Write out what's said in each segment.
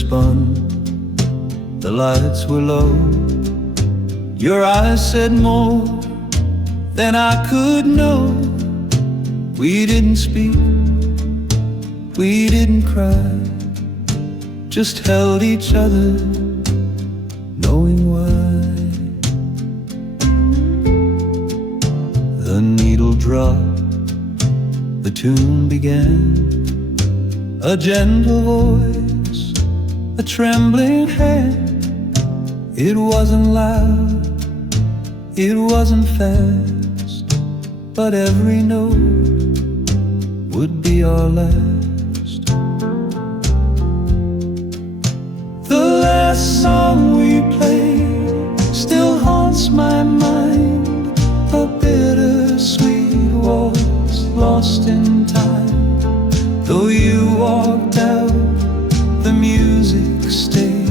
spun, the lights were low. Your eyes said more than I could know. We didn't speak, we didn't cry, just held each other, knowing why. The needle dropped, the tune began, a gentle voice, a trembling hand. It wasn't loud, it wasn't fast, but every note would be our last. The last song we played still haunts my mind, a bittersweet waltz lost in time. Though you walked out, the music stayed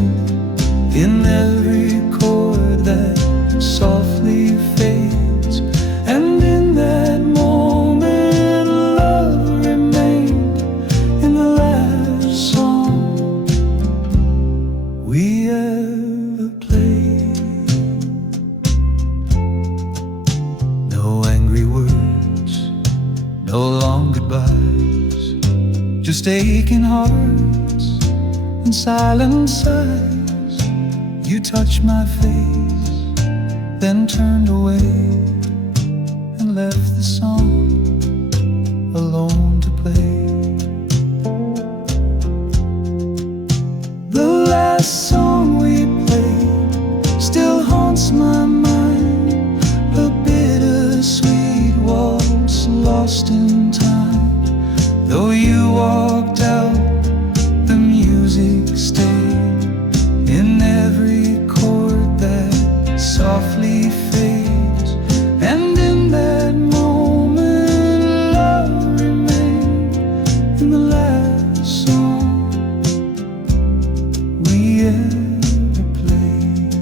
in every chord that softly fades. And in that moment, love remained in the last song we ever played. No angry words, no long goodbyes, just aching hearts and silent sighs. You touched my face, then turned away and left the song alone to play. The last song we played still haunts my mind, a bittersweet waltz lost in time. Though you walked out, the music stayed in every chord that softly fades. And in that moment, love remained in the last song we ever played.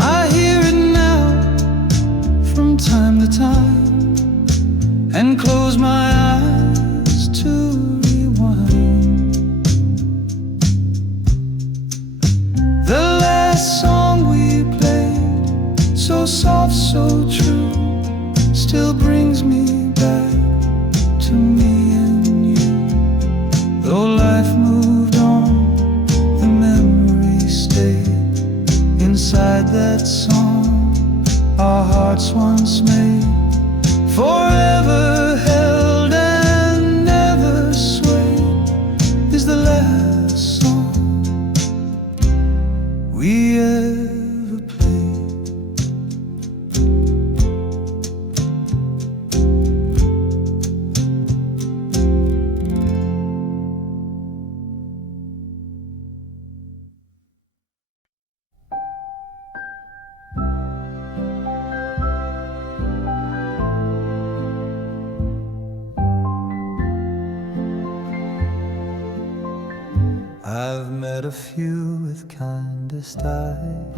I hear it now from time to time and close my eyes to rewind. The last song we played, so soft, so true, still brings me back to me and you. Though life moved on, the memory stayed inside that song our hearts once made, forever held and never swayed, is the last song we ever played. I've met a few with kindest eyes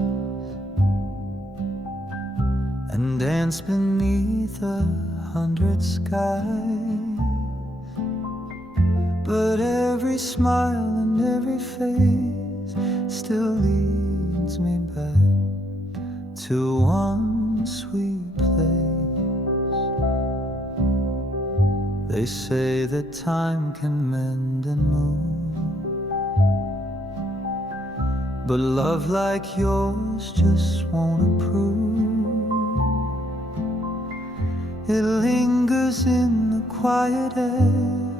and danced beneath 100 skies, but every smile and every face still leads me back to one sweet place. They say that time can mend and move, but love like yours just won't approve. It lingers in the quiet air,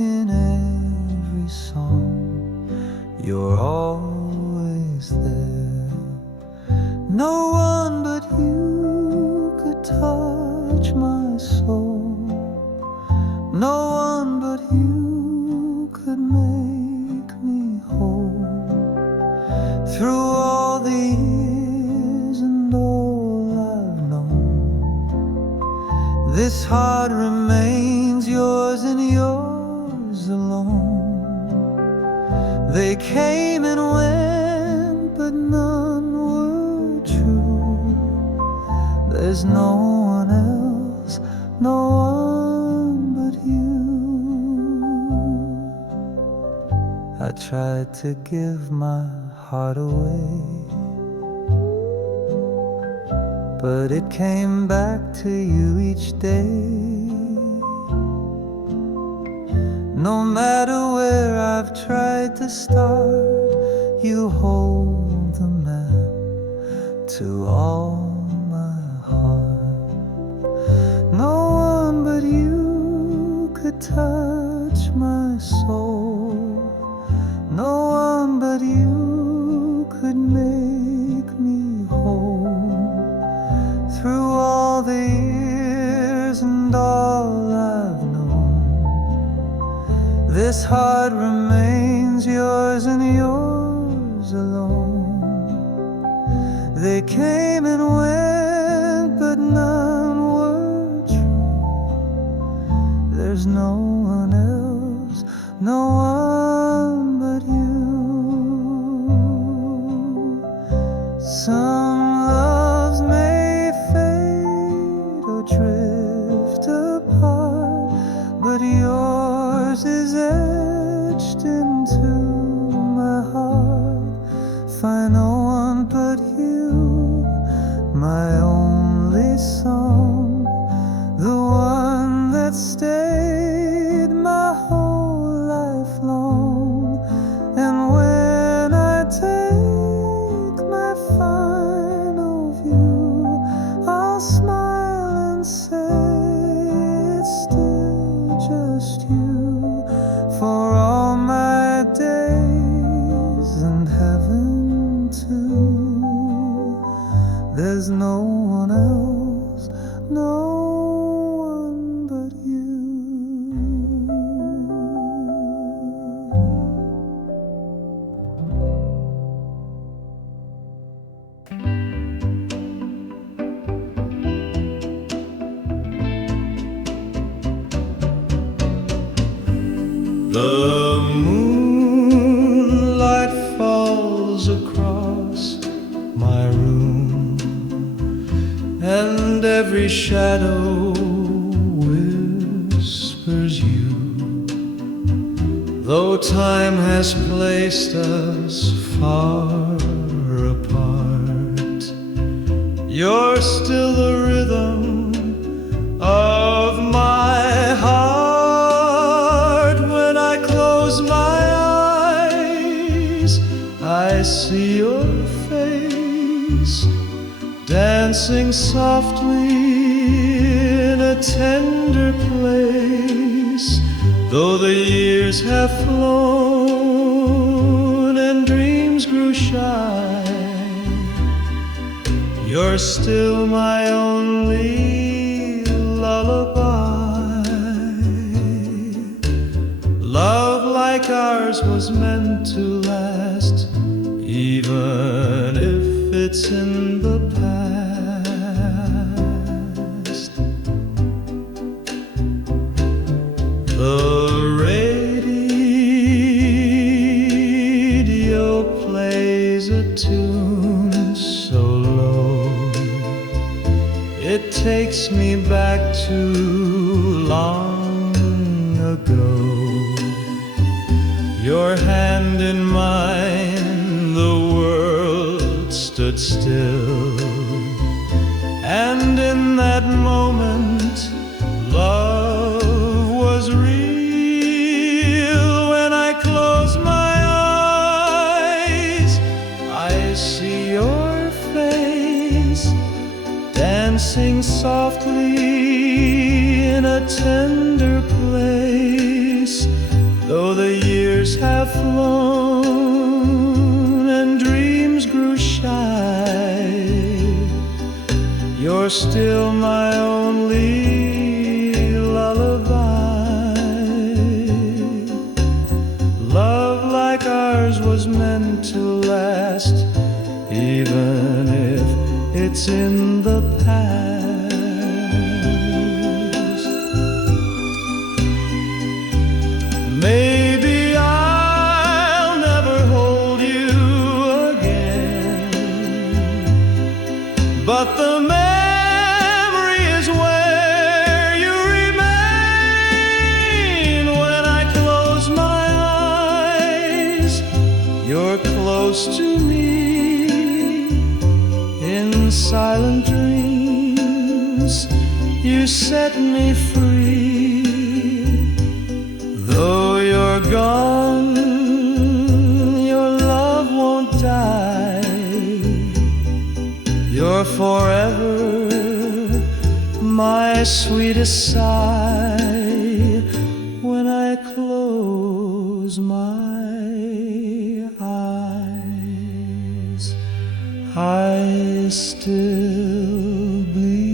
in every song. You're always there. No one but you could touch my soul. No one but you could make me whole. Through all the years and all I've known, this heart remains yours and yours alone. They came and went, but none were true. There's no one else, no one but you. tried to give my heart away, but it came back to you each day. No matter where I've tried to start, you hold the map to all my heart. No one but you could touch my soul. No one but you could make me whole. Through all the years and all I've known, this heart remains yours and yours alone. They came and went, but none were true. There's no one else, no one but you. Some loves may fade or drift apart, but yours is etched into my heart. Find no one but you, my only song, the one that stayed my whole life long. And when I take my final view, I'll smile and say it's still just you. For all my days and heaven too, there's no one else, no one but you. The moonlight falls across my room, and every shadow whispers you. Though time has placed us far apart, you're still the rhythm of my heart. When I close my eyes, I see your face dancing softly in a tender place. Though the years have flown and dreams grew shy, you're still my only lullaby. Love like ours was meant to last, even if it's in the past. The radio plays a tune so low, it takes me back to long ago. Your hand in mine, the world stood still, and in that moment love was real. When I close my eyes, I see your face dancing softly in a tender place. Though the years have flown and dreams grew shy, you're still my only lullaby. Love like ours was meant to last, even if it's in the past. Maybe I'll never hold you again, but the memory is where you remain. When I close my eyes, close to me in silent dreams. You set me free. Though you're gone, your love won't die. You're forever my sweetest sigh. When I close my eyes, I still believe.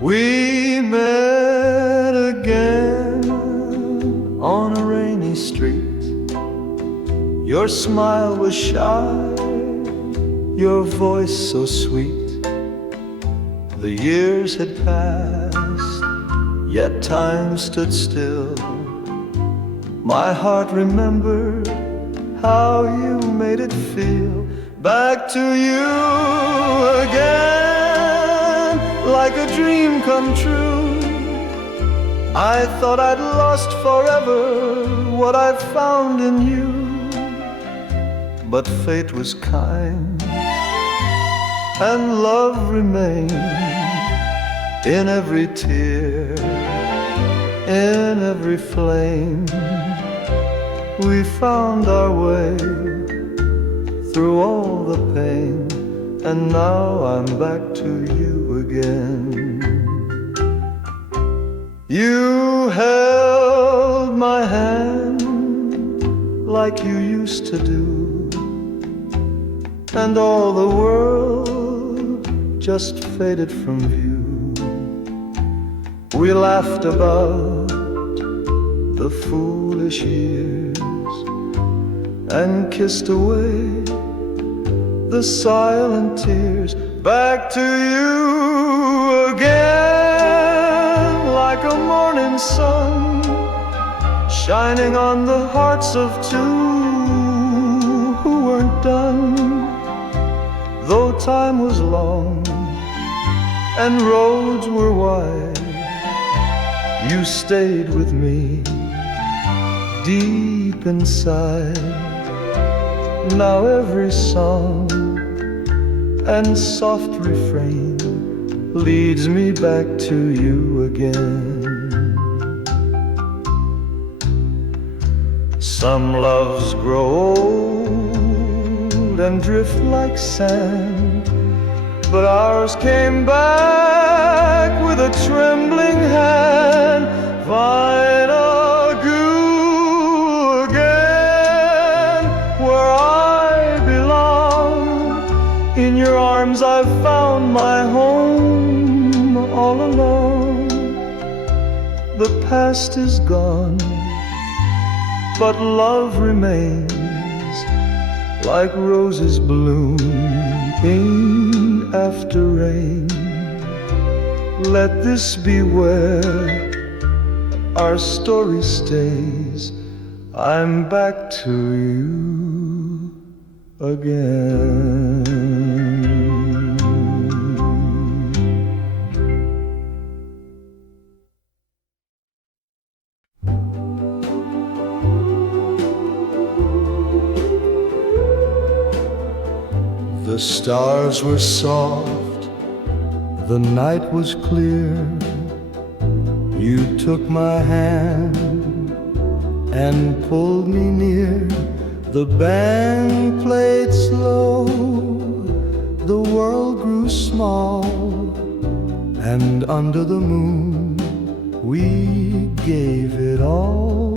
We met again on a rainy street. Your smile was shy, your voice so sweet. The years had passed, yet time stood still. My heart remembered how you made it feel. Back to you again, like a dream come true. I thought I'd lost forever what I'd found in you, but fate was kind and love remained in every tear, in every flame. We found our way through all the pain, and now I'm back to you again. You held my hand like you used to do, and all the world just faded from view. We laughed about the foolish years and kissed away the silent tears. Back to you again, like a morning sun shining on the hearts of two who weren't done. Though time was long and roads were wide, you stayed with me deep inside. Now every song and soft refrain leads me back to you again. Some loves grow old and drift like sand, but ours came back with a trembling hand. Find a goo again where I belong. In your arms I've found my home all alone. The past is gone, but love remains, like roses blooming after rain. Let this be where our story stays. I'm back to you again. The stars were soft, the night was clear. You took my hand and pulled me near. The band played slow, the world grew small, and under the moon we gave it all.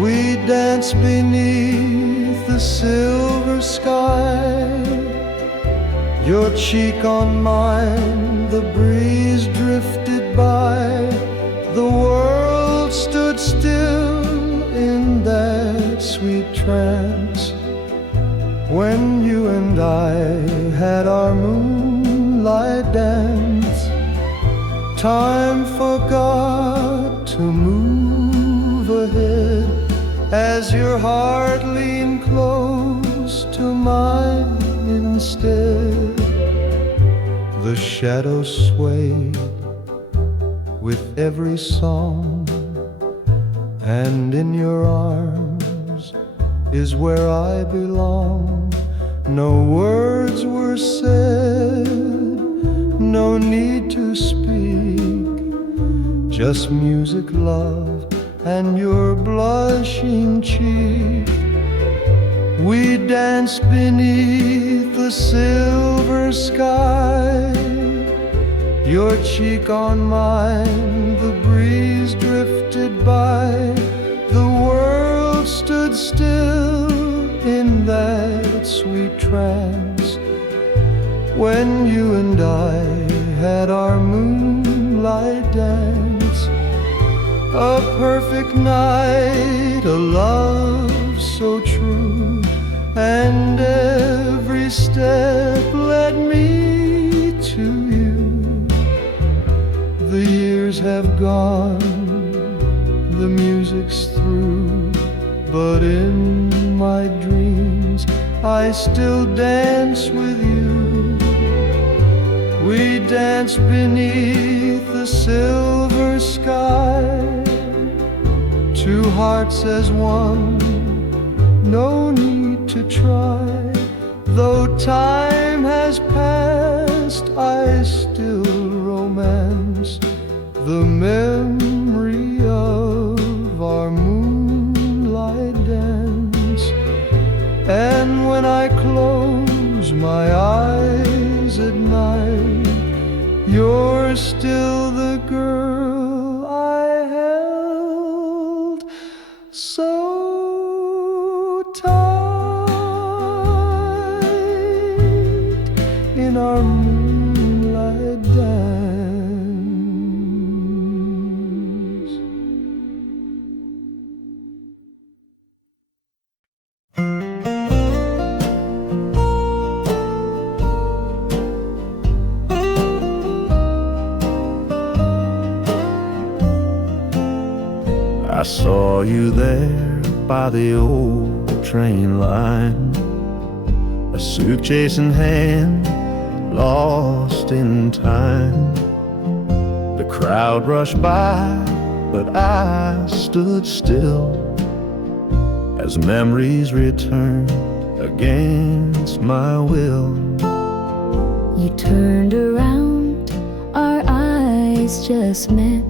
We danced beneath the silver sky, your cheek on mine, the breeze drifted by. The world stood still in that sweet trance when you and I had our moonlight dance. Time forgot to move ahead as your heart leaned close to mine instead. The shadows swayed with every song, and in your arms is where I belong. No words were said, no need to speak, just music, love, and your blushing cheek. We danced beneath the silver sky, your cheek on mine, the breeze drifted by. The world stood still in that sweet trance when you and I had our moonlight dance. A perfect night, a love so true, and every step led me to you. The years have gone, the music's through, but in my dreams I still dance with you. We dance beneath the silver sky, two hearts as one, no need to try. Though time has passed, I still romance the memory of our moonlight dance. And when I close my eyes at night, you're still the girl I held so tight in our moonlight dance. I saw you there by the old train line, a suitcase in hand, lost in time. The crowd rushed by, but I stood still as memories returned against my will. You turned around, our eyes just met.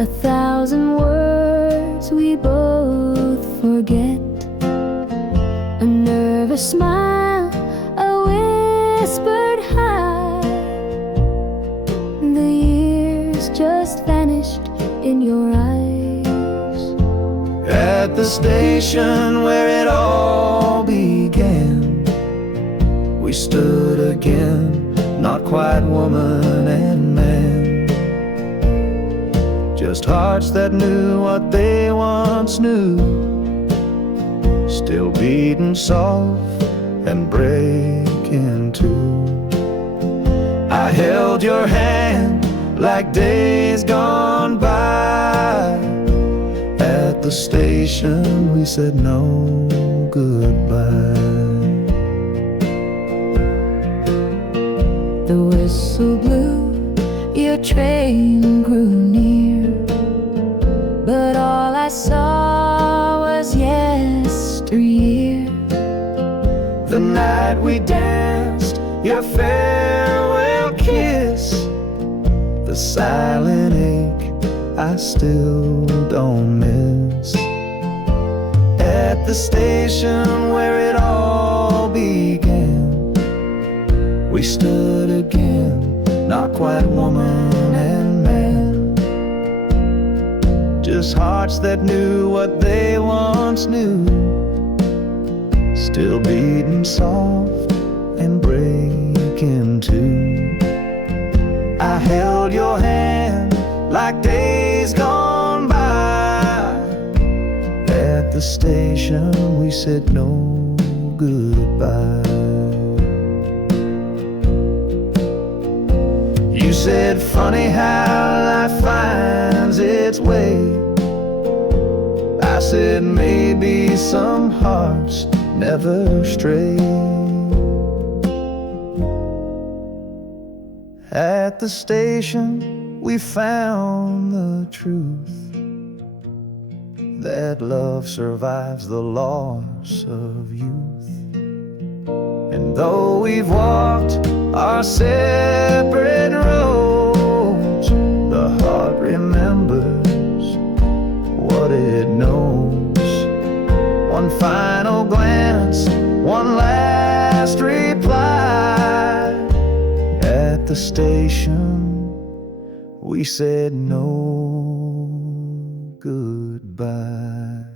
1,000 words we both forget. A nervous smile, a whispered hi. The years just vanished in your eyes. At the station where it all began, we stood again, not quite woman and man, just hearts that knew what they once knew, still beating soft and breaking too. I held your hand like days gone by. At the station we said no goodbye. The whistle blew, your train grew near, but all I saw was yesteryear. The night we danced, your farewell kiss, the silent ache I still don't miss. At the station where it all began, we stood again, not quite woman and man, just hearts that knew what they once knew, still beating soft and breaking too. I held your hand like days gone by. At the station we said no goodbye. You said, funny how life finds its way. I said, maybe some hearts never stray. At the station we found the truth, that love survives the loss of youth. And though we've walked our separate roads, the heart remembers what it knows. One final glance, one last reply. At the station we said no goodbye.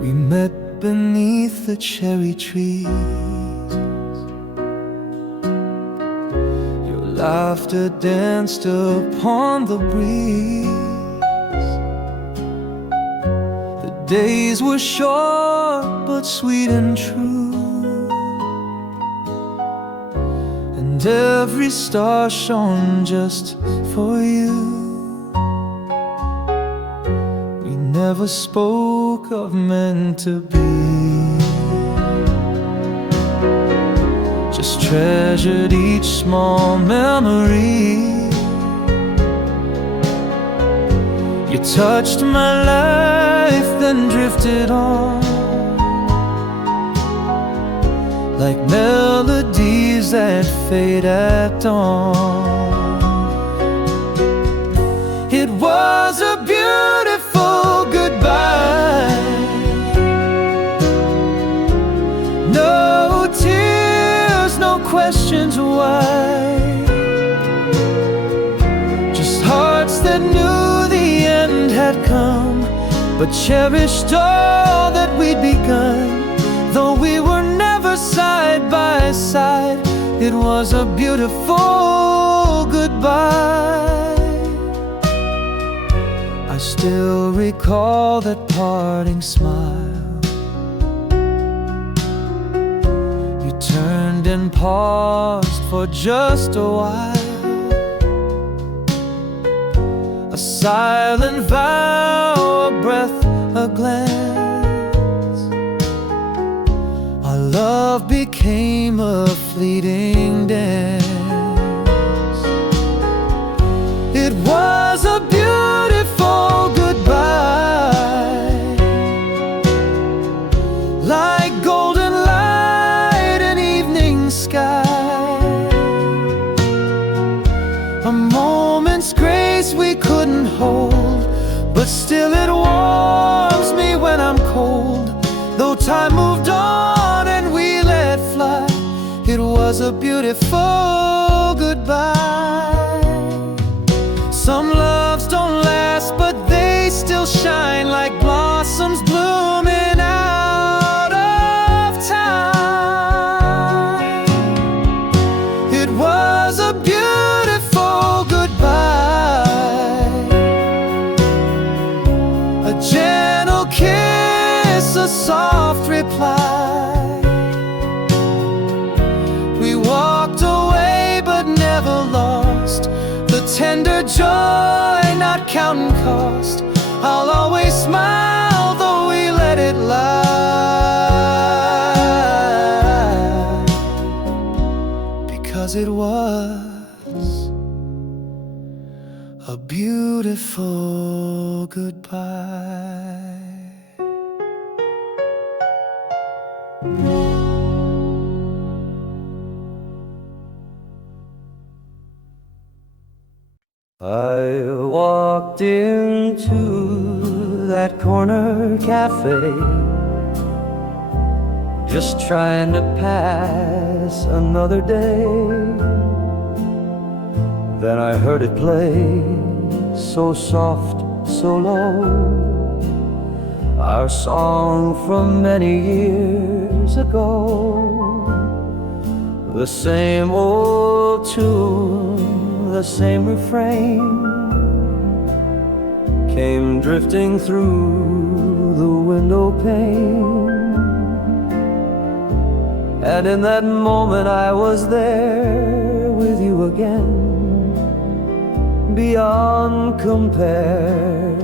We met beneath the cherry trees. Your laughter danced upon the breeze. The days were short but sweet and true, and every star shone just for you. We never spoke of meant to be, just treasured each small memory. You touched my life, then drifted on, like melodies that fade at dawn. It was a beautiful goodbye. No tears, no questions why, just hearts that knew the end had come, but cherished all that we'd begun. Though we were never side by side, it was a beautiful goodbye. I still recall that parting smile. You turned and paused for just a while, a silent vow, a breath, a glance. Our love became a fleeting dance. It was a beautiful goodbye, like golden light in evening sky, a moment's grace we couldn't hold, but still it warms me when I'm cold. Though time moved on and we let fly, it was a beautiful goodbye. Some loves don't last, but they still shine like blossoms blooming out of time. It was a beautiful goodbye, a gentle kiss, a soft reply. We walked away but never lost the tender joy, not counting cost. I'll always smile though we let it lie, because it was a beautiful goodbye. I walked into that corner cafe, just trying to pass another day. Then I heard it play, so soft, so low. our song from many years ago. The same old tune, the same refrain came drifting through the window pane. And in that moment I was there with you again, beyond compare.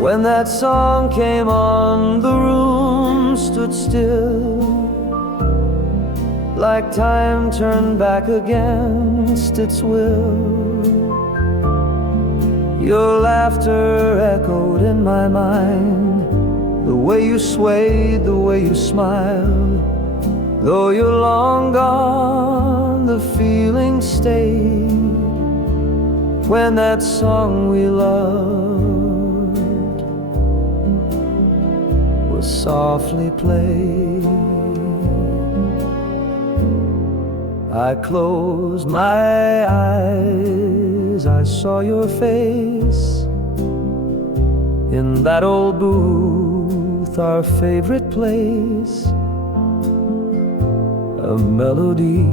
When that song came on, the room stood still, like time turned back against its will. Your laughter echoed in my mind, the way you swayed, the way you smiled. Though you're long gone, the feeling stayed when that song we loved was softly played. I closed my eyes, I saw your face in that old booth, our favorite place. A melody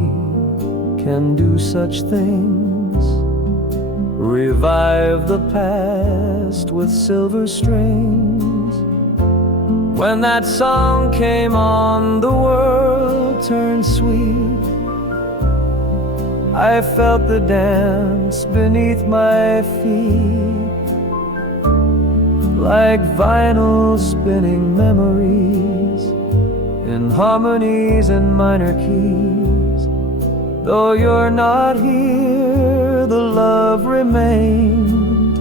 can do such things, revive the past with silver strings. When that song came on, the world turned sweet. I felt the dance beneath my feet, like vinyl spinning memories in harmonies and minor keys. Though you're not here, the love remained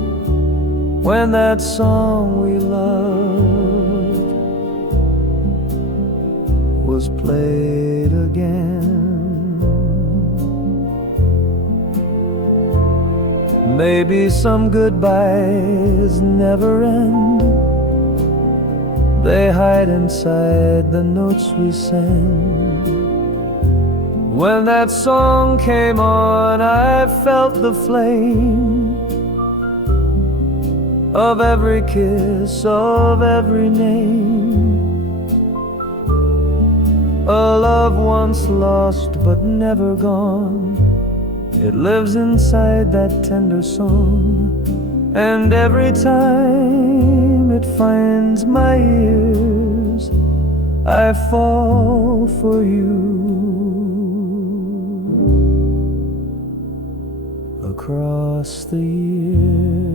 when that song we loved was played again. Maybe some goodbyes never end, they hide inside the notes we send. When that song came on, I felt the flame of every kiss, of every name. A love once lost but never gone, it lives inside that tender song. And every time it finds my ears, I fall for you. Across the years,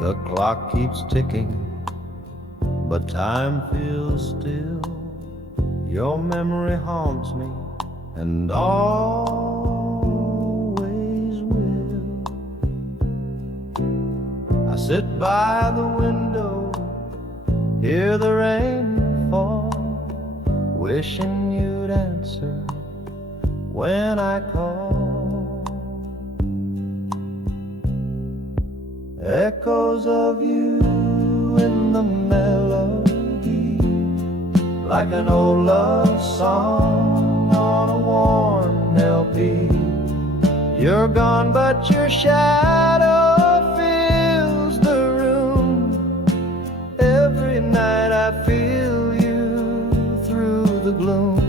the clock keeps ticking, but time feels still. Your memory haunts me and always will. I sit by the window, hear the rain fall, wishing you'd answer when I call. Echoes of you in the melody, like an old love song on a worn LP. You're gone, but your shadow fills the room. Every night I feel you through the gloom.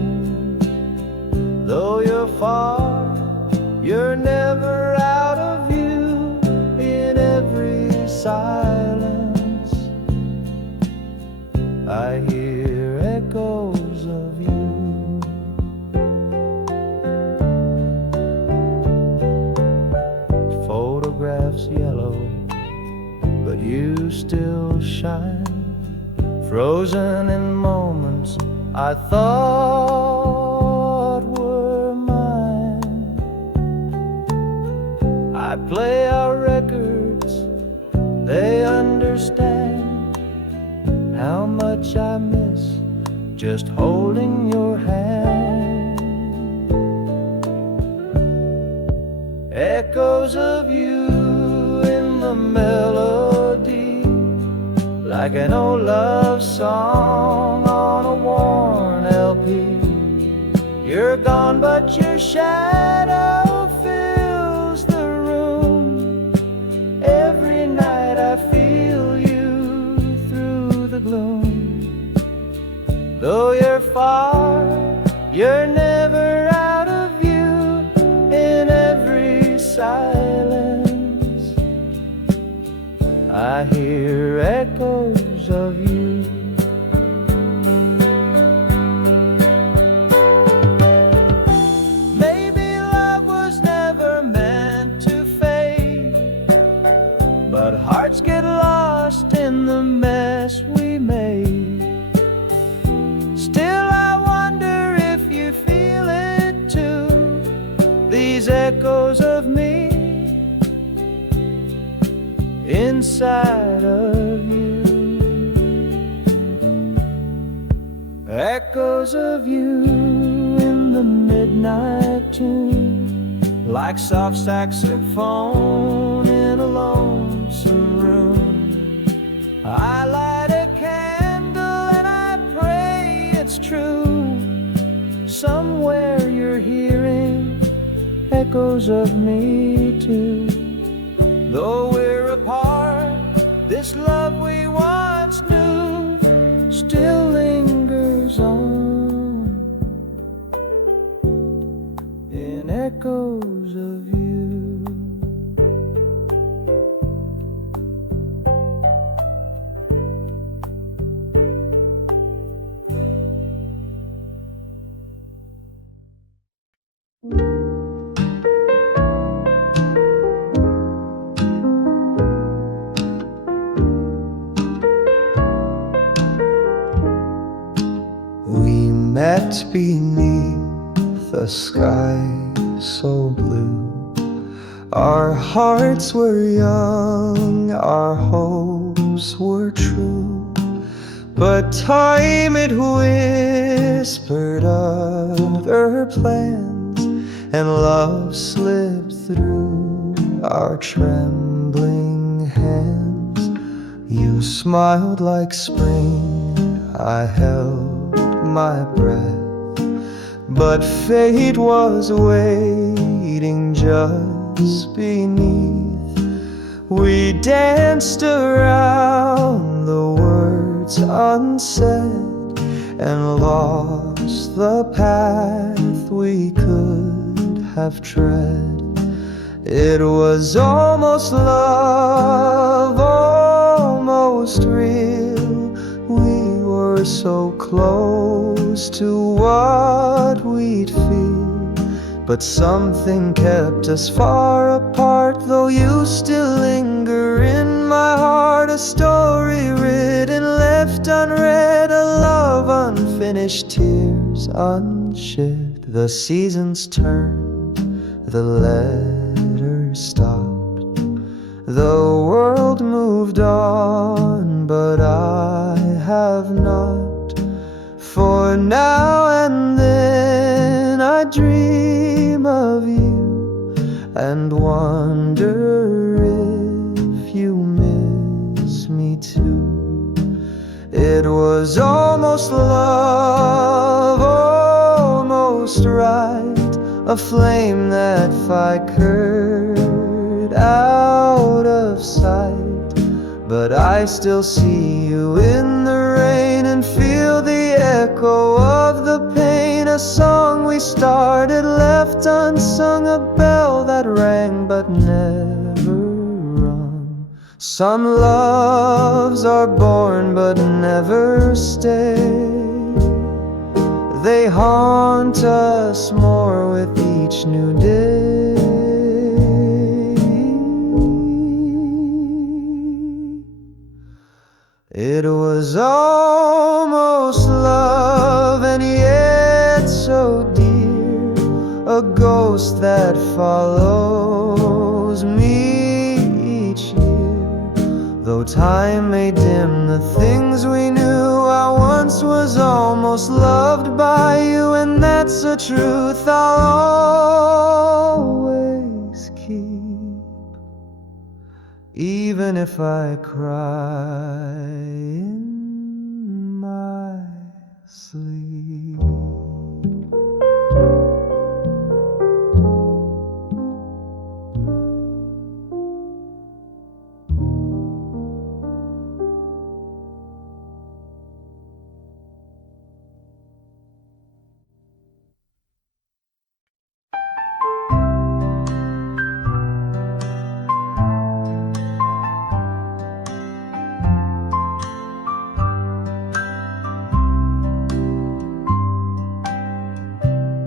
Though you're far, you're never out of view. In every silence I hear echoes of you. Photographs yellow, but you still shine, frozen in moments I thought were mine. I play our records, they understand how much I miss just holding your hand. echoes of you in the melody, like an old love song on a worn LP. You're gone, but your shadow fills the room. Every night I feel you through the gloom. Though you're far, you're never out of view. In every silence I hear echoes of you. Maybe love was never meant to fade, but hearts get lost in the mess we made. Still I wonder if you feel it too, these echoes of me inside of you. Echoes of you in the midnight tune, like soft saxophone in a lonesome room. I light a candle and I pray it's true. Somewhere you're hearing echoes of me too. Though we're apart, this love we once knew still lingers on in echoes of you. We met beneath a sky so blue. Our hearts were young, our hopes were true. But time it whispered other plans, and love slipped through our trembling hands. You smiled like spring, I held my breath, but fate was waiting just beneath. We danced around the words unsaid and lost the path we could have tread. It was almost love, almost real. We were so close to what we'd feel, but something kept us far apart. Though you still linger in my heart, a story written, left unread, a love unfinished, tears unshed. The seasons turned, the letters stopped, the world moved on, but I have not. For now and then I dream of you and wonder if you miss me too. It was almost love, almost right, a flame that flickered out of sight. But I still see you in the rain and feel the echo of the pain. A song we started, left unsung, a bell that rang but never rung. Some loves are born but never stay. They haunt us more with each new day. It was almost love, and yet so dear, a ghost that follows me each year. Though time may dim the things we knew, I once was almost loved by you, and that's a truth I'll always keep. even if I cry in my sleep.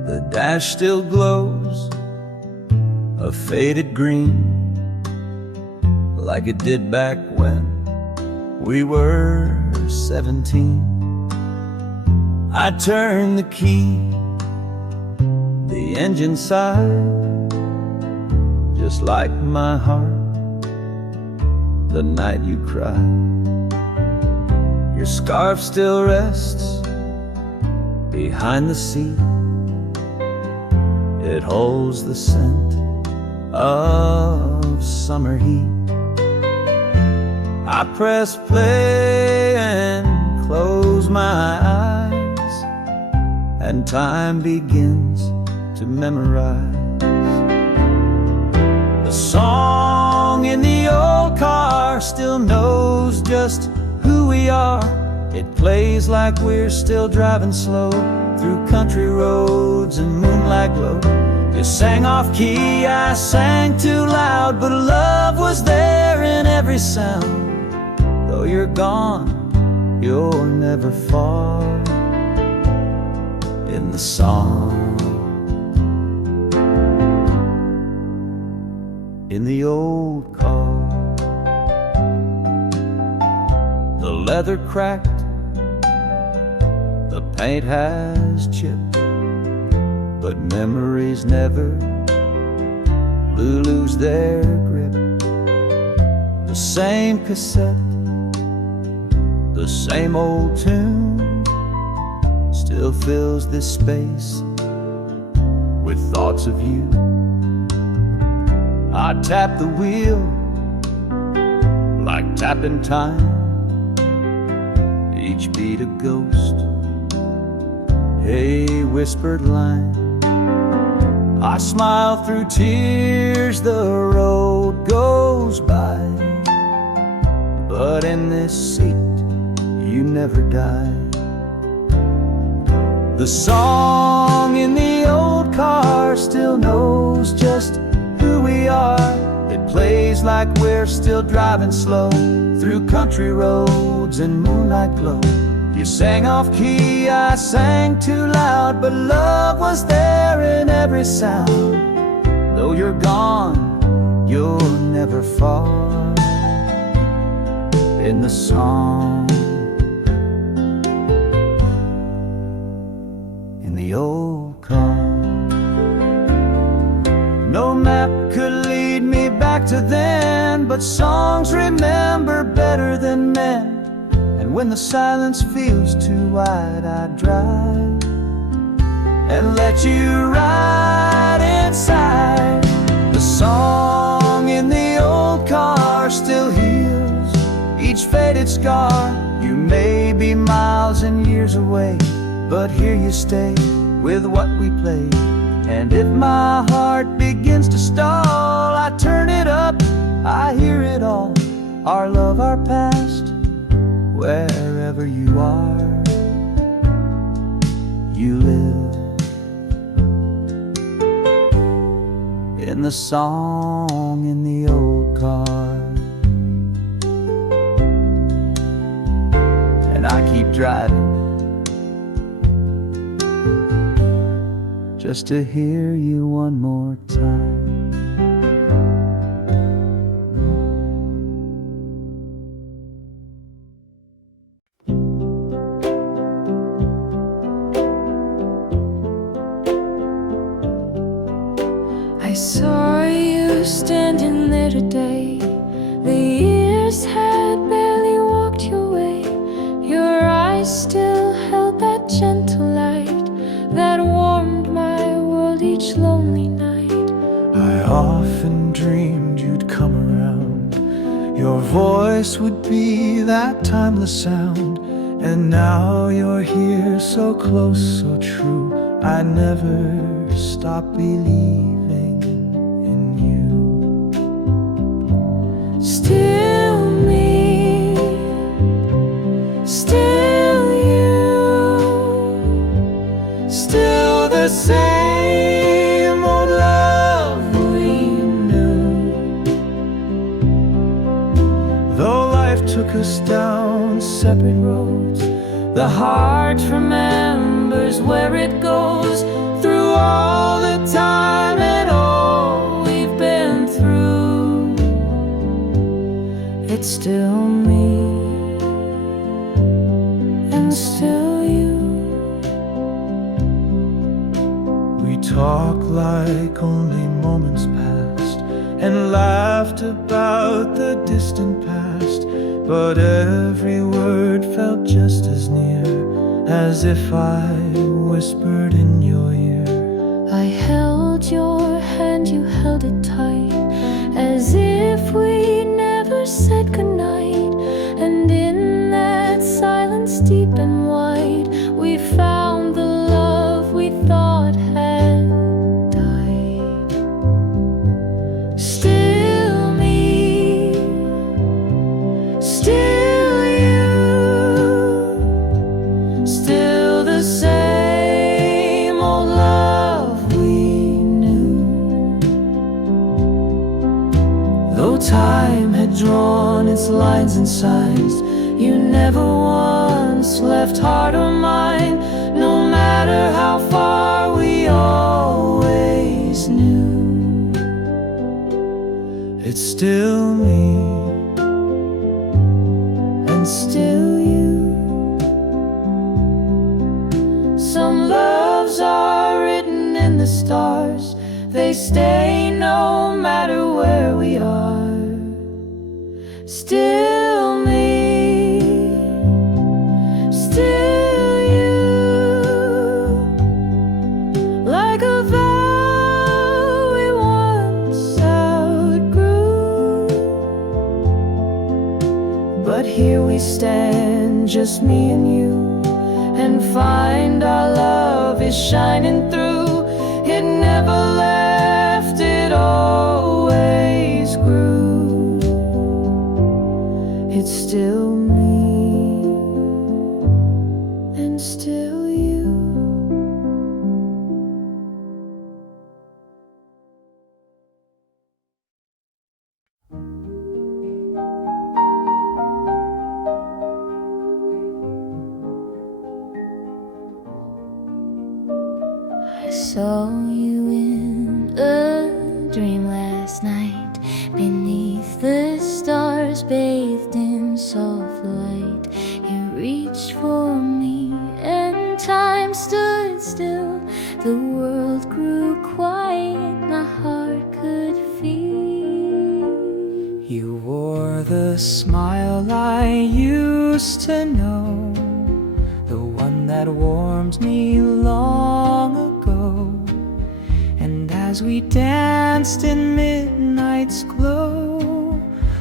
The dash still glows, a faded green, like it did back when we were 17. I turned the key, the engine sighed, just like my heart the night you cried. Your scarf still rests behind the seat. It holds the scent of summer heat. I press play and close my eyes, and time begins to memorize the song in the old car. Still knows just who we are. It plays like we're still driving slow through country roads and moonlight glow. You sang off key, I sang too loud, but love was there in every sound. Though you're gone, you're never far in the song. In the old car, the leather cracked, the paint has chipped, but memories never lose their grip. The same cassette, the same old tune, still fills this space with thoughts of you. I tap the wheel like tapping time, each beat a ghost, a whispered line. I smile through tears, the road goes by, but in this seat you never die. The song in the old car still knows just who we are. It plays like we're still driving slow through country roads and moonlight glow. You sang off key, I sang too loud, but love was there in every sound. Though you're gone, you're never far in the song. In the old car, no map could lead me back to then, but songs remember better than men. And when the silence feels too wide, I drive and let you ride inside. The song in the old car still heals each faded scar. You may be miles and years away, but here you stay with what we played. And if my heart begins to stall, I turn it up, I hear it all. Our love, our past, wherever you are, you live in the song in the old car. And I keep driving just to hear you one more time. I saw you standing there today. The years had barely walked your way. Your eyes still held that gentle light that warmed my world each lonely night. I often dreamed you'd come around voice would be that timeless sound. And now you're here, so close, so true. I never stop believing in you. Still me, still you, Still the same old love we knew. Though life took us down separate roads, the heart remembers where it goes. Through all the time and all we've been through, it's still me and still you. we talk like only moments passed, and laughed about the distant past. But every word felt just as near, as if I whispered in your ear. I held your hand, you held it tight, as if we never said goodnight. And in that silence deep and wide, we found the love we thought had died. Still me, still you, still the same old love we knew. Though time had drawn its lines and signs, you never once left heart or mind. No matter how far, we always knew it's still me and still you. Some loves are written in the stars, they stay no matter where we are. Still me, still you, like a vow we once outgrew. But here we stand, just me and you, and find our love is shining through. It never left, it always grew. It's still me and still you. I saw you in a dream last night, beneath the stars, bathed in soft light. You reached for me and time stood still. The world grew quiet, my heart could feel. You wore the smile I used to know, the one that warmed me long ago. And as we danced in midnight's glow,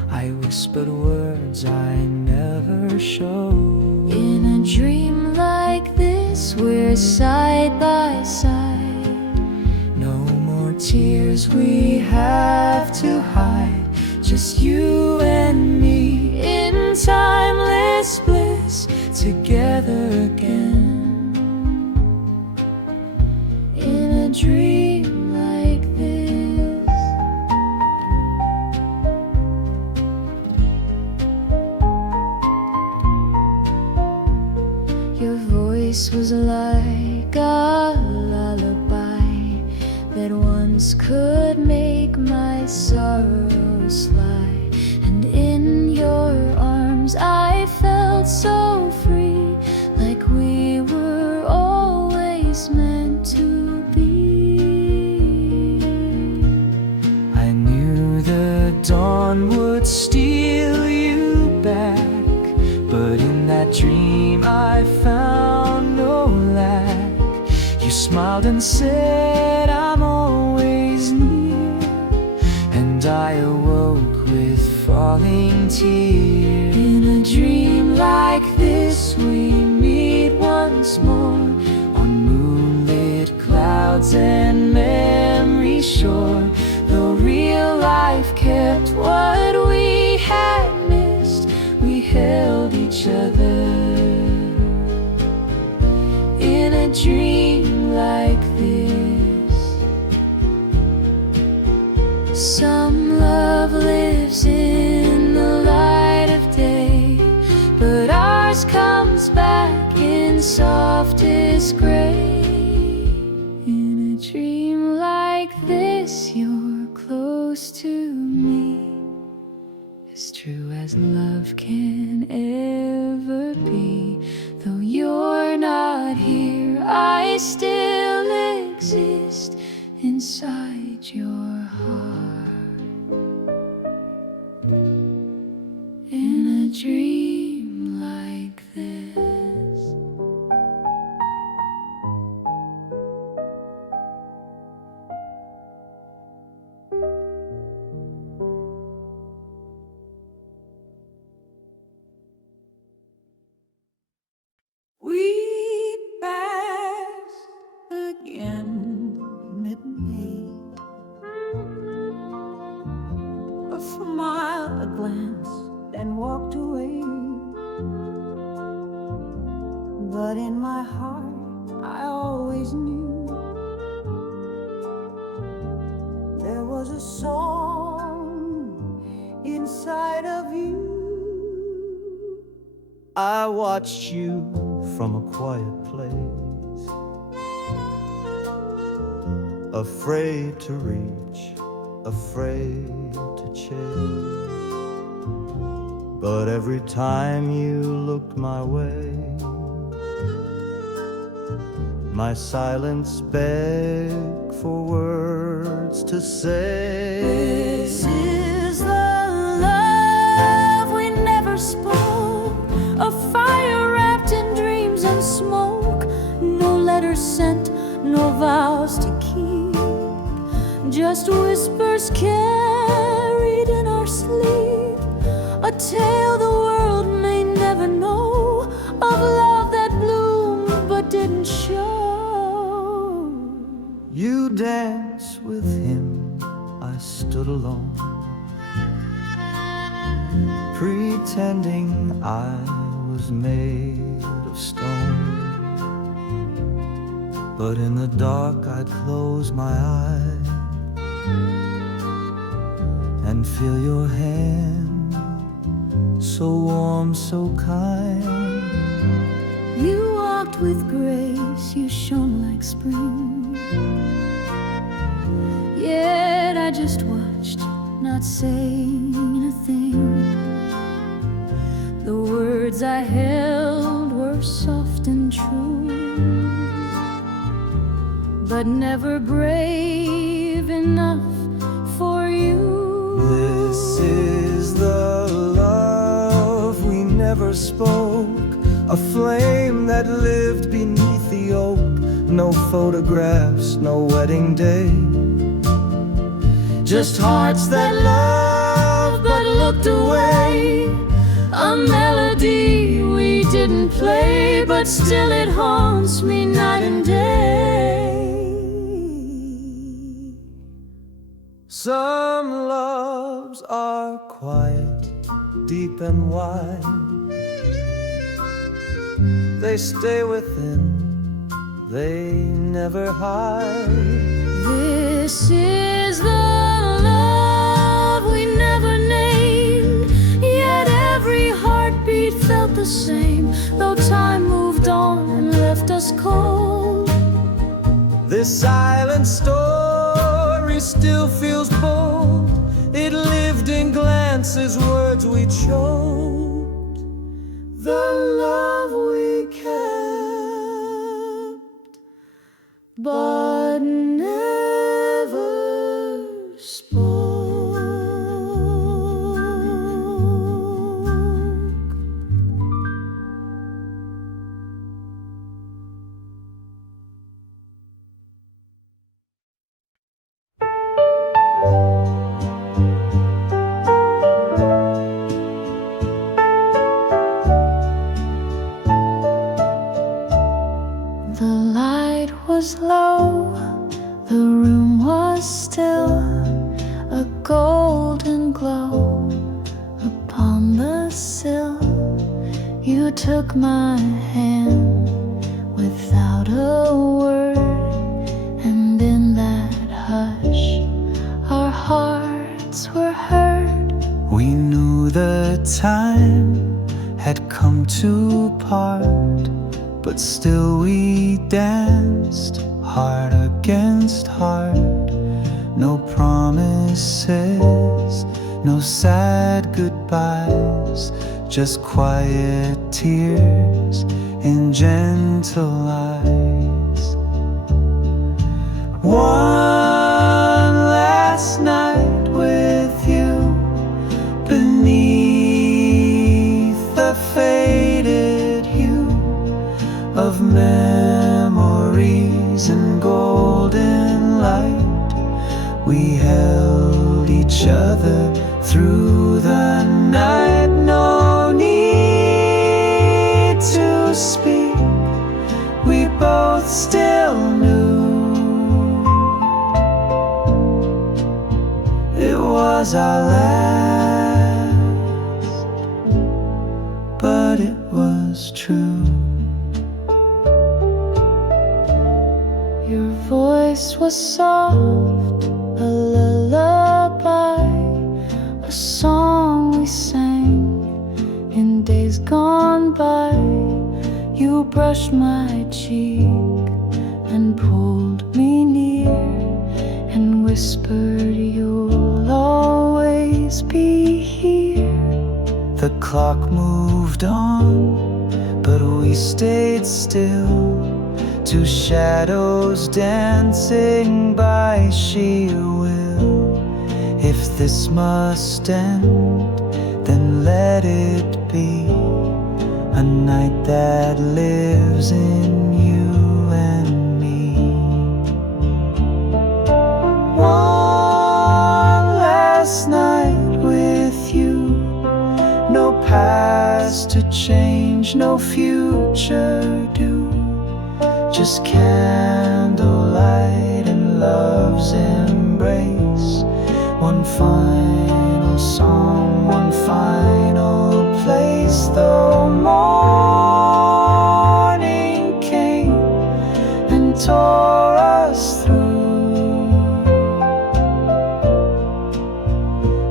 I whispered words I never showed. In a dream like this, we're side by side. No more tears we have to hide, just you and me in timeless bliss, together again. In a dream like this, your voice was like a lullaby that once could make my sorrow slide. And in your arms I felt so free, like we were always meant to be. I knew the dawn would steal you back, but in that dream I found no lack. You smiled and said I'm always near, and I awoke with falling tears. words and memories shore, though real life kept what we had missed. We held each other in a dream like this. Some love lives in the light of day, but ours comes back in softest gray. In a dream like this, you're close to me, as true as love can ever be. Though you're not here, I still exist inside your heart. In a dream like this. We passed again midday. A smile, a glance, then walked away. But in my heart I always knew there was a song inside of you. I watched you from a quiet place, afraid to reach, afraid to chase. But every time you looked my way, my silence begged for words to say. This is the love we never spoke, a fire wrapped in dreams and smoke. No letters sent, no vows to keep, just whispers carried in our sleep. A tale the world may never know, of love that bloomed but didn't show. You danced with him, I stood alone, pretending I was made of stone. But in the dark I'd close my eyes and feel your hand, so warm, so kind. You walked with grace, you shone like spring. Yet I just watched, not saying a thing. The words I held were soft and true, but never brave enough for you. This is the love we never spoke, a flame that lived beneath the oak. No photographs, no wedding day, just hearts that loved but looked away. A melody we didn't play, but still it haunts me night and day. Some loves are quiet, deep and wide. They stay within, they never hide. This is the love we never named, yet every heartbeat felt the same, though time moved on and left us cold. This silent story still feels bold. It lived in glances, words we choked. The love we kept, but never spoke. took my hand without a word, and in that hush our hearts were heard. We knew the time had come to part, but still we danced, heart against heart. No promises, no sad goodbyes, just quiet tears in gentle eyes. One last night with you beneath the faded hue of memories and golden light. We held each other through the night. No need to speak, we both still knew it was our last, but it was true. Your voice was soft, a lullaby, a song we sang in days gone by. You brushed my cheek and pulled me near and whispered, you'll always be here. The clock moved on, but we stayed still. Two shadows dancing by sheer will. If this must end, then let it be a night that lives in you and me. One last night with you, no past to change, no future due. Just candlelight and love's embrace. One final song, one final place. Though morning came and tore us through,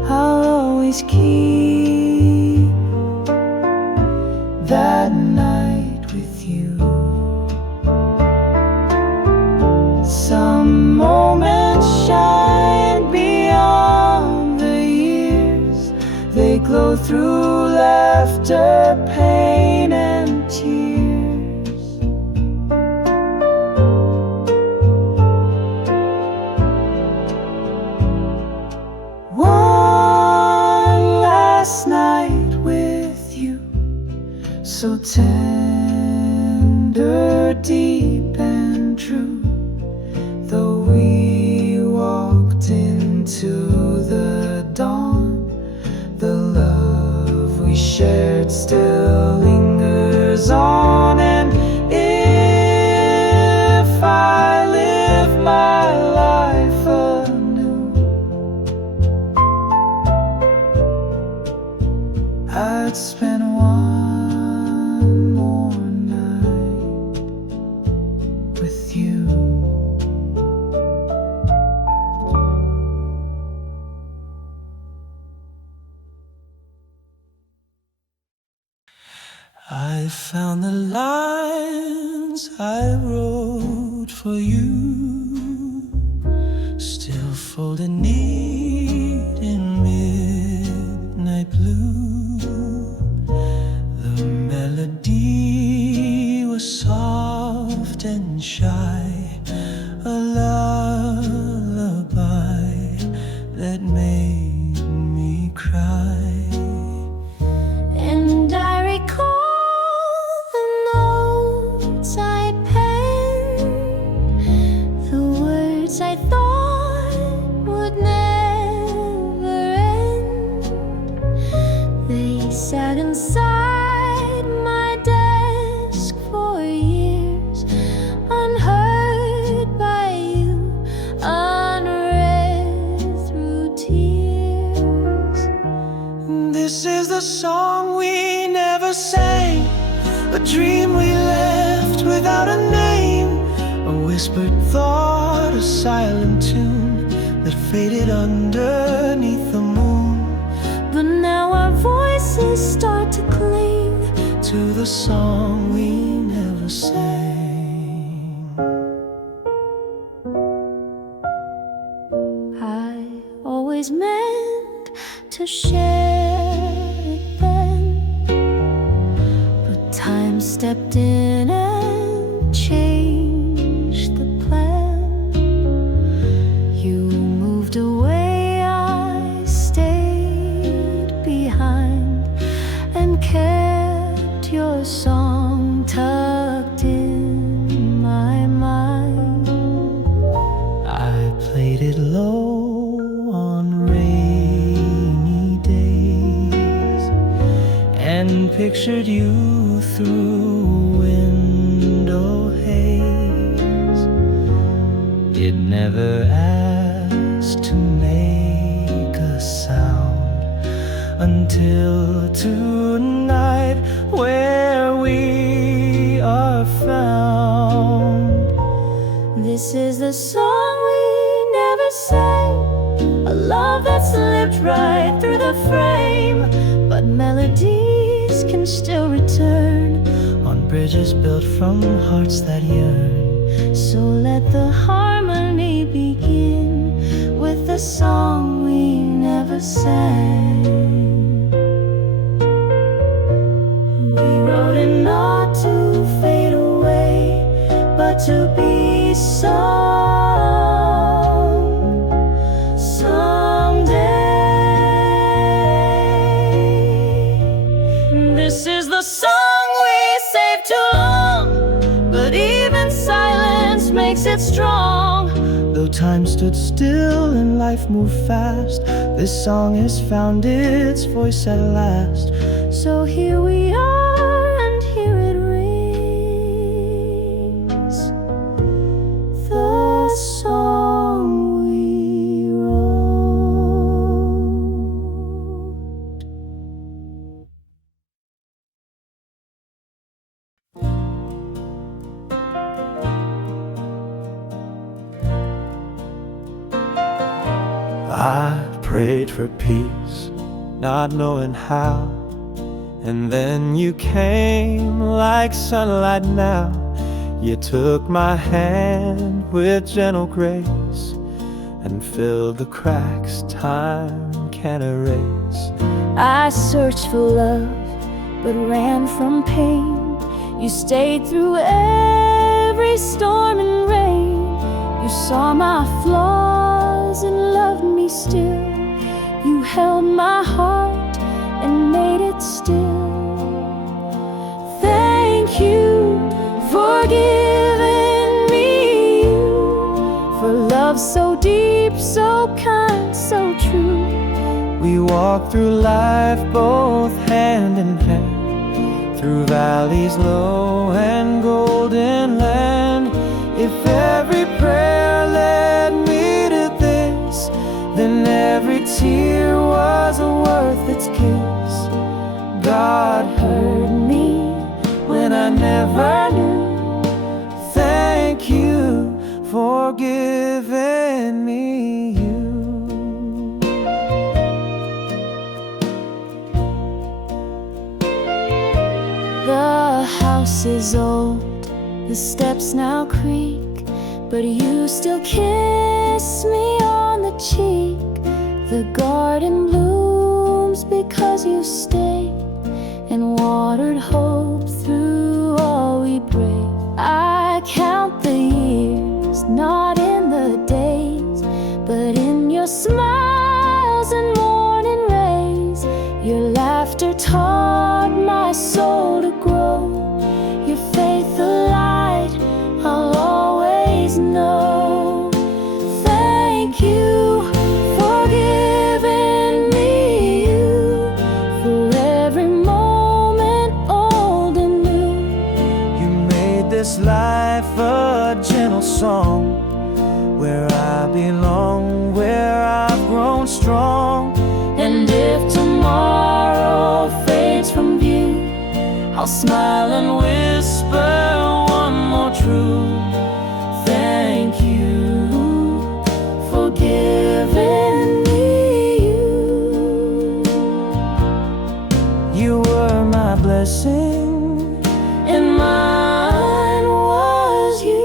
I'll always keep that night with you. Some moments shine beyond the years. They glow through laughter, pain, and tears. One last night with you, so tender, deep, and true. Though we walked into the dawn, the love we shared still lingers on. And if I live my life anew, I'd spend one more night with you. I found the lines I wrote for you, still folded neat in midnight blue. The melody was soft and shy, a lullaby that made me cry. And I recall I thought would never end. They sat inside my desk for years, unheard by you, unread through tears. This is the song we never sang, a dream we left without a name, a whispered thought, a silent tune that faded underneath the moon. But now our voices start to cling to the song we never sang. I always meant to share it then, but time stepped in and changed the plan. You moved away, I stayed behind and kept your song tucked in my mind. I played it low on rainy days and pictured you through window haze. It never asked to make a sound until tonight, where we are found. This is the song we never sang, a love that slipped right through the frame, but melodies can still return On bridges built from hearts that yearn. So let the harmony begin with the song we never sang. We wrote it not to fade away, but to be sung someday. This is the song we saved too long, but even silence makes it strong. Though time stood still and life moved fast, this song has found its voice at last. So here we are, and here it rings, the song we wrote. I prayed for peace, not knowing how, and then you came like sunlight now. You took my hand with gentle grace and filled the cracks time can't erase. I searched for love, but ran from pain. You stayed through every storm and rain. You saw my flaws and loved me still. You held my heart and made it still. Thank you for giving me you, for love so deep, so kind, so true. We walked through life both hand in hand, through valleys low and golden land. If every prayer led me to this, then every tear was worth its kiss. God heard me when I never knew. Thank you for giving me you. The house is old, the steps now creak, but you still kiss me on the cheek. The garden blooms because you stayed and watered hope through all we break. I count the years, not in the days, but in your smiles and morning rays. Your laughter taught my soul to grow. Your faith the light I'll always know. Thank you for giving me you, for every moment old and new. You made this life a gentle song, where I belong, where I've grown strong. And if tomorrow fades from view, I'll I'll smile and whisper one more true thank you for giving me you. You were my blessing, and mine was you.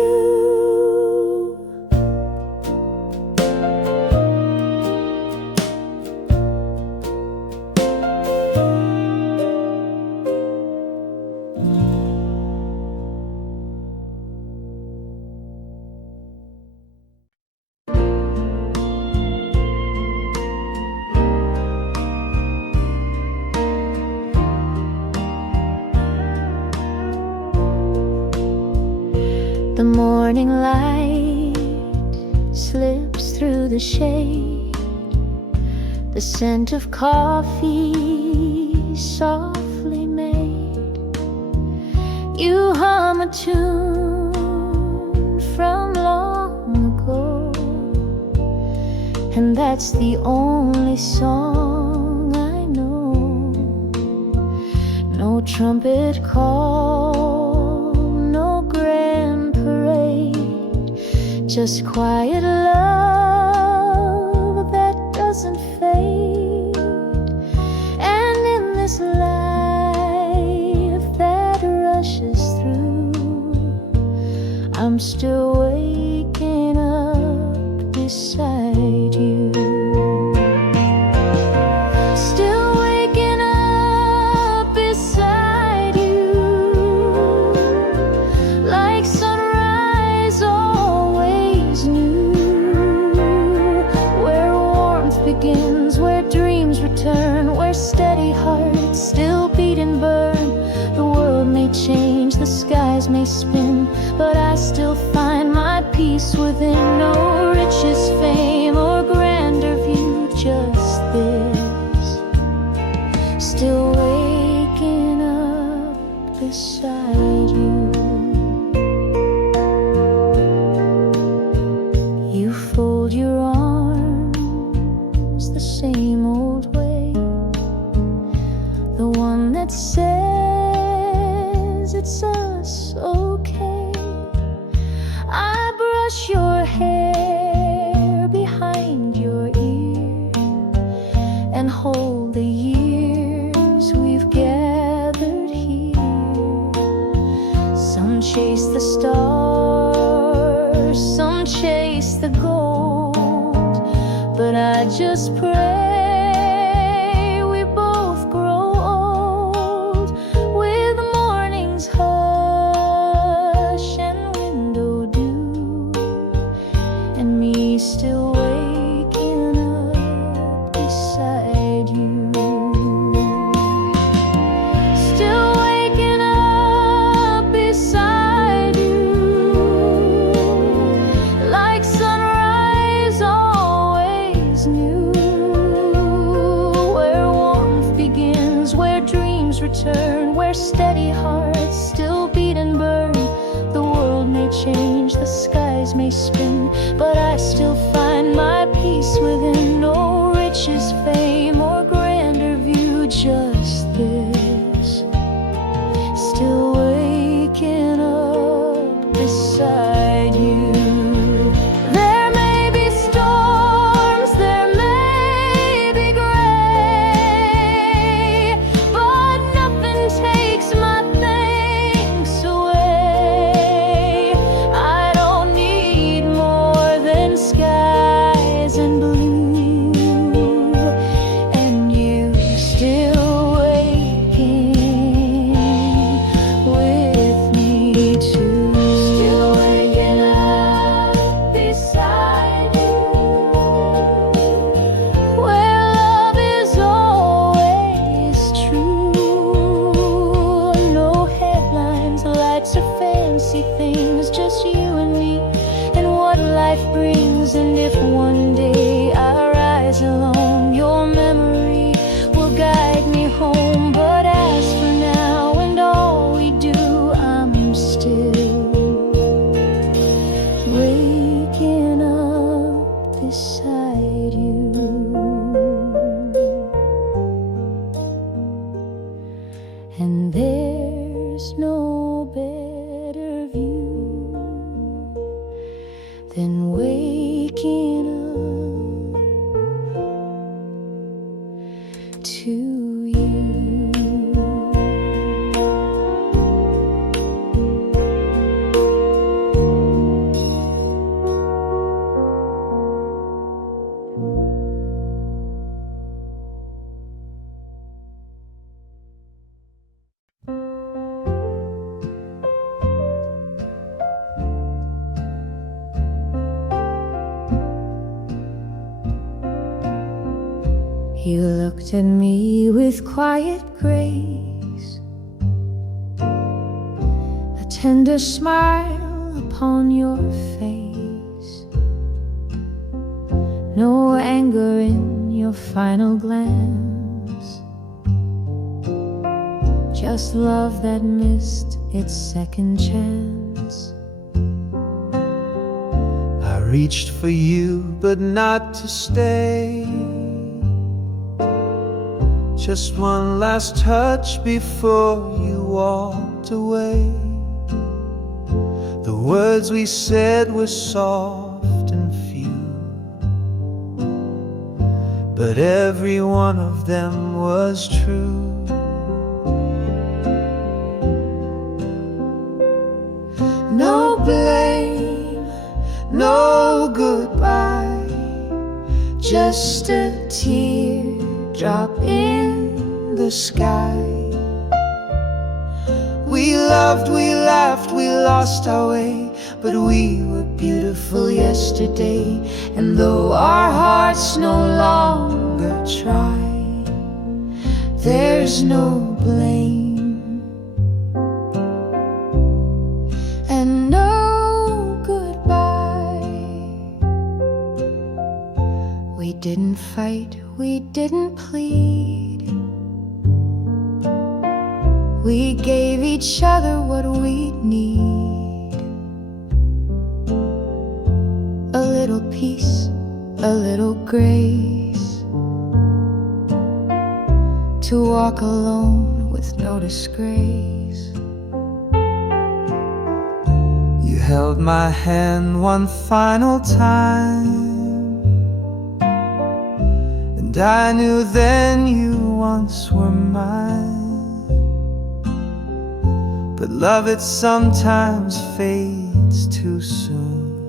The morning light slips through the shade, the scent of coffee softly made. You hum a tune from long ago, and that's the only song I know. No trumpet call, no grand parade, just quiet love that doesn't fade. And in this life that rushes through, I'm still waking up beside you. Still waking up beside you, like sunrise always new, where warmth begins, where dreams return, where steady hearts still beat and burn. The world may change, the skies may spin, but I still find my peace within. No riches, fame, or grander view, just this. Still waking up beside you. You fold your arms the same old way, the one that says it's us, okay. I brush your hair behind your ear and hold the years we've gathered here. Some chase the stars, some chase the gold, but I just pray we both grow old, with morning's hush and window dew, and me still waking up beside you. Still waking up beside you, like sunrise always new, where warmth begins, where dreams return, where steady hearts still beat and burn. The world may change, the skies may spin, but I still find my peace within. No riches, fame, or grander view, just this. Still waking up beside you. There may be storms, there may be gray, but nothing takes my thanks away. I don't need more than sky You looked at me with quiet grace, a tender smile upon your face, no anger in your final glance, just love that missed its second chance. I reached for you, but not to stay. Just one last touch before you walked away. The words we said were soft and few, but every one of them was true. No blame, no goodbye, just a teardrop in the sky. We loved, we laughed, we lost our way, but we were beautiful yesterday. And though our hearts no longer try, there's no blame and no goodbye. We didn't fight, we didn't plead, we gave each other what we need. A little peace, a little grace, to walk alone with no disgrace. You held my hand one final time, and I knew then you once were mine. But love, it sometimes fades too soon,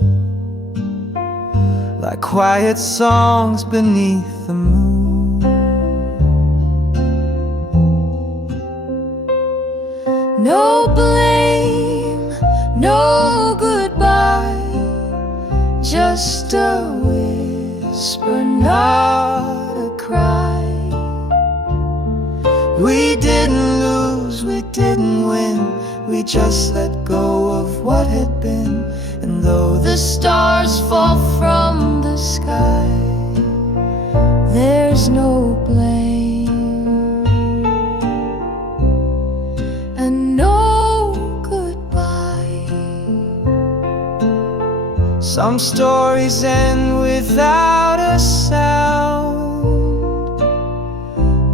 like quiet songs beneath the moon. No blame, no goodbye, just a whisper, not a cry. We didn't lose, we didn't win, we just let go of what had been. And though The stars fall from the sky, there's no blame and no goodbye. some stories end without a sound,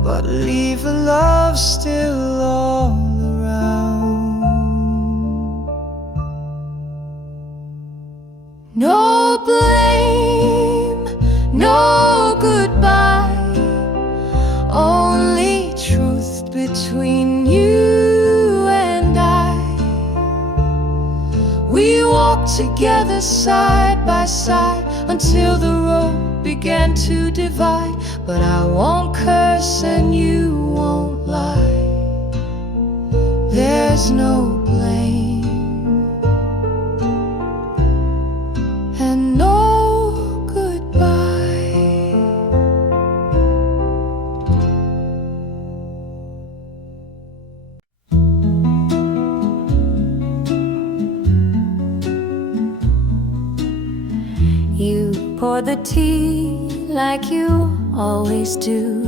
but leave a love still all around. No blame, no goodbye, only truth between you and I. We walked together side by side until the road began to divide. But I won't curse and you won't lie, there's no blame and no goodbye. You pour the tea like you always do.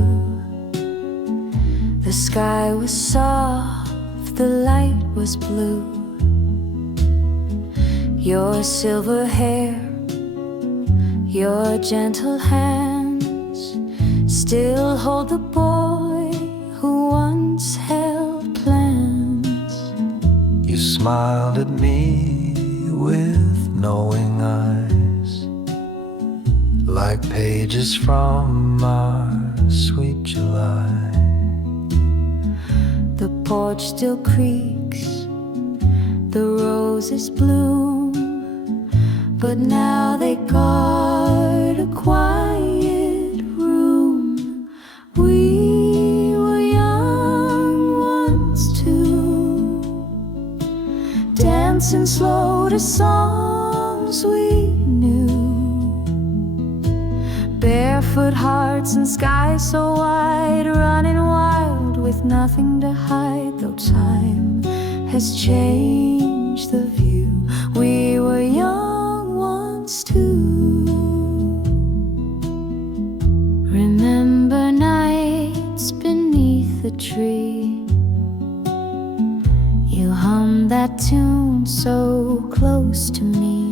The sky was soft, the light was blue. Your silver hair, your gentle hands still hold the boy who once held plans. You smiled at me with knowing eyes, like pages from our sweet July. The porch still creaks, the roses bloom, but now they guard a quiet room. We were young once too, dancing slow to songs we knew, barefoot barefoot hearts and skies so wide, running wild with nothing to hide. Though time has changed the view, we were young once too. Remember nights beneath the tree, you hummed that tune so close to me.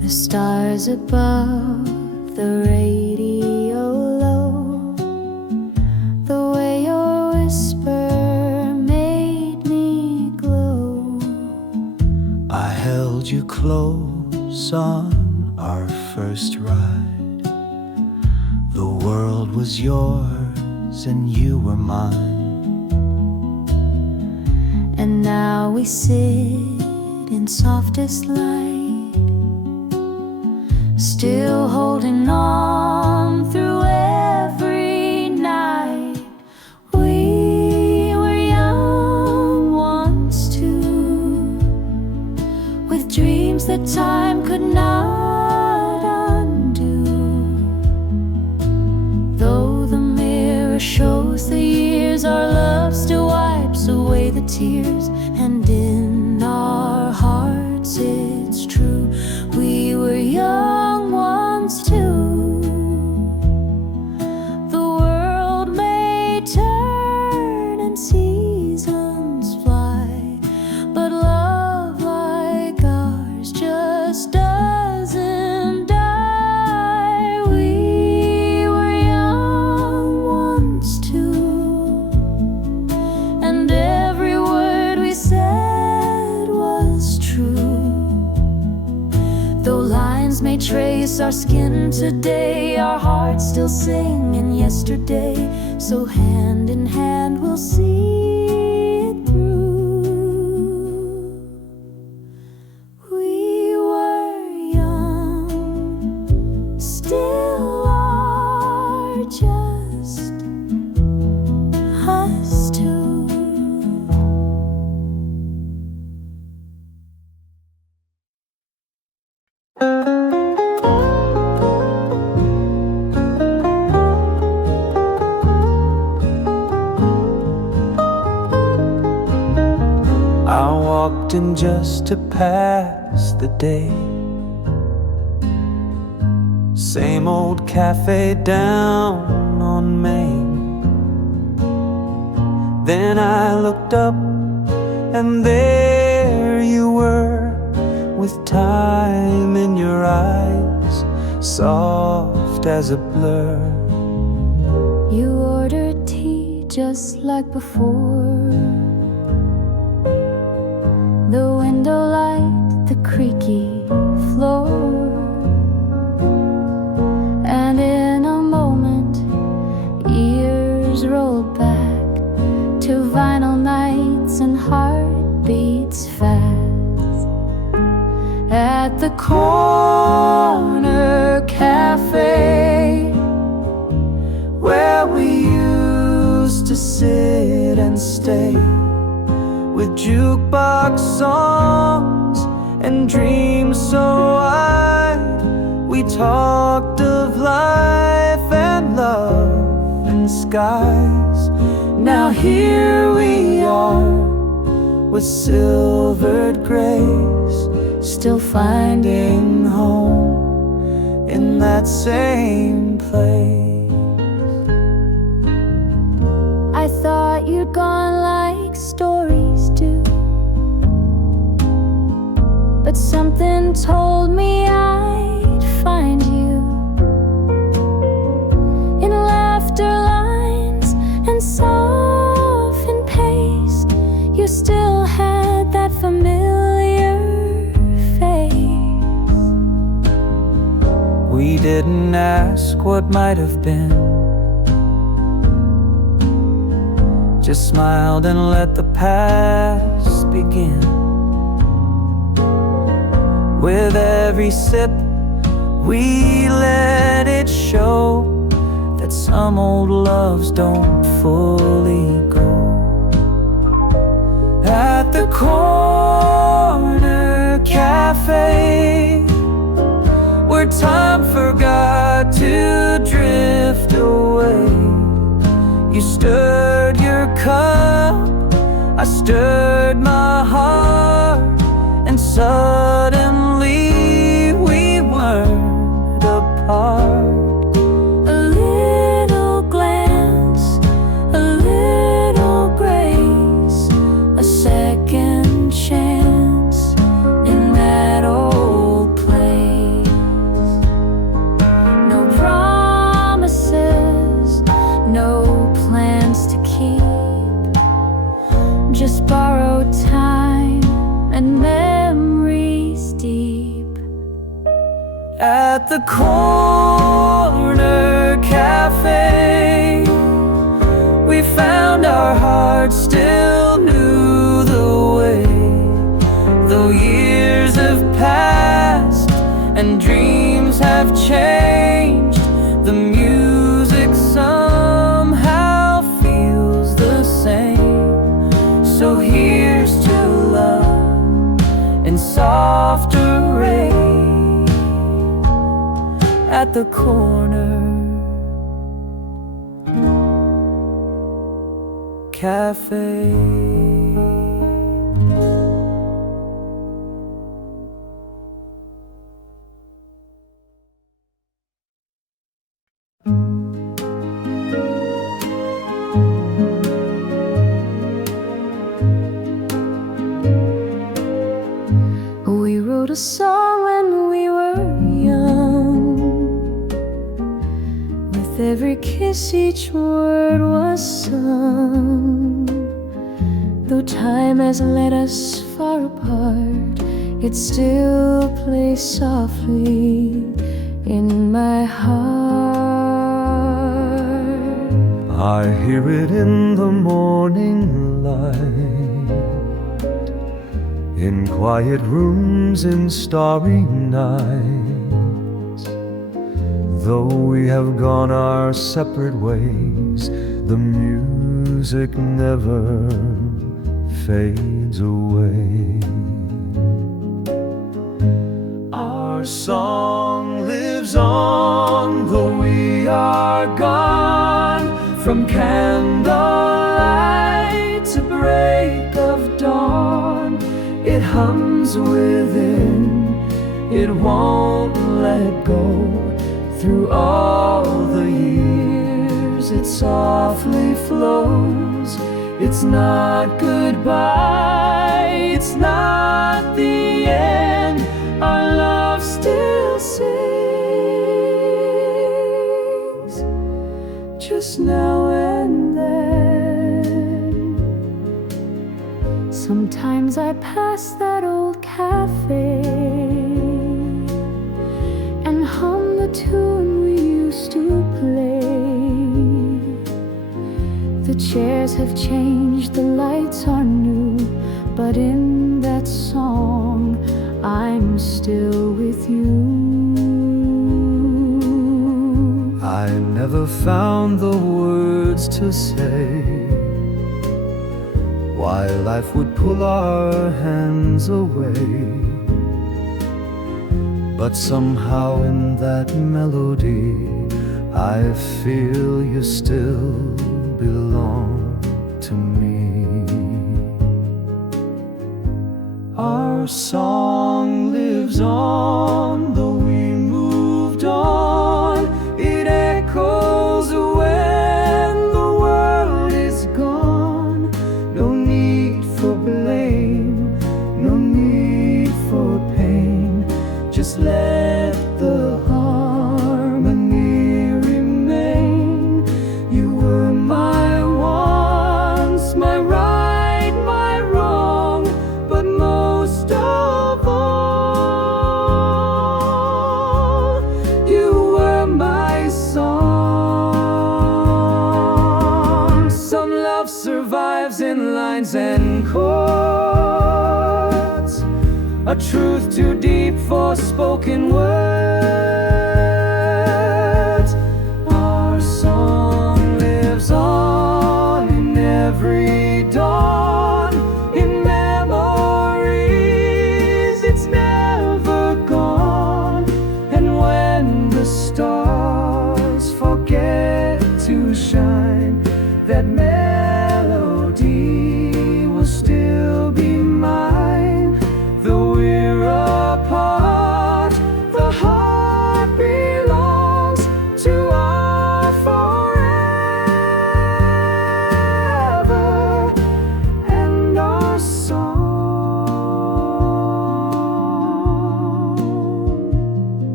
The stars above, the radio low, the way your whisper made me glow. I held you close on our first ride. The world was yours and you were mine. And now we sit in softest light, still holding on through every night. We were young once too, with dreams that time could not undo. Though the mirror shows the years, our love still wipes away the tears. And in our hearts it's true, we were young once too. The world may turn and seasons fly, but love like ours just doesn't die. We were young once too, and every word we said was true. Though lines may trace our skin today, our hearts still sing in yesterday. So hand in hand we'll see it through. We were young, still are just us two. I walked in just to pass the day. Same old cafe down on Main. Then I looked up and there you were, with time in your eyes, soft as a blur. You ordered tea just like before, the window light, the creaky floor. And in a moment, years rolled back to vinyl nights and heartbeats fast. At the corner cafe, where we used to sit and stay, with jukebox songs and dreams so wide. We talked of life and love and skies. Now here we are, with silvered grace, still finding home in that same place. I thought you'd gone like stories do, but something told me I'd find you in laughter lines and softened pace. You still had that familiar face. We didn't ask what might have been, just smiled and let the past begin. With every sip, we let it show that some old loves don't fully go. At the corner cafe, where time forgot to drift away. You stirred your cup, I stirred my heart, and suddenly we weren't apart. A little glance, a little grace, a second chance in that old place. No promises, no plans to keep, just borrowed time and memories deep. At the corner cafe, we found our hearts still knew the way. Though years have passed and dreams have changed, the music somehow feels the same. So here's to love in softer rain at the corner cafe. We wrote a song when we were young. With every kiss each word was sung. Though time has led us far apart, it still plays softly in my heart. I hear it in the morning light, in quiet rooms, in starry nights. Though we have gone our separate ways, the music never fades away. Our song lives on, though we are gone. From candlelight to break of dawn, it hums within, it won't let go. Through all the years it softly flows. It's not goodbye, it's not the end. Our love still sings, just now and then. Sometimes I pass that old cafe and hum the tune we used to play. The chairs have changed, the lights are new, but in that song I'm still with you. I never found the words to say why life would pull our hands away. But somehow in that melody I feel you still belong to me. Our song lives on, though we moved on. It echoes when the world is gone. No need for blame, no need for pain. Just let the harmony remain. You were my once, my right, my wrong, but most of all, you were my song. Some love survives in lines and chords, a truth too deep for spoken words. Our song lives on in every dawn, in memories it's never gone. And when forget to shine. That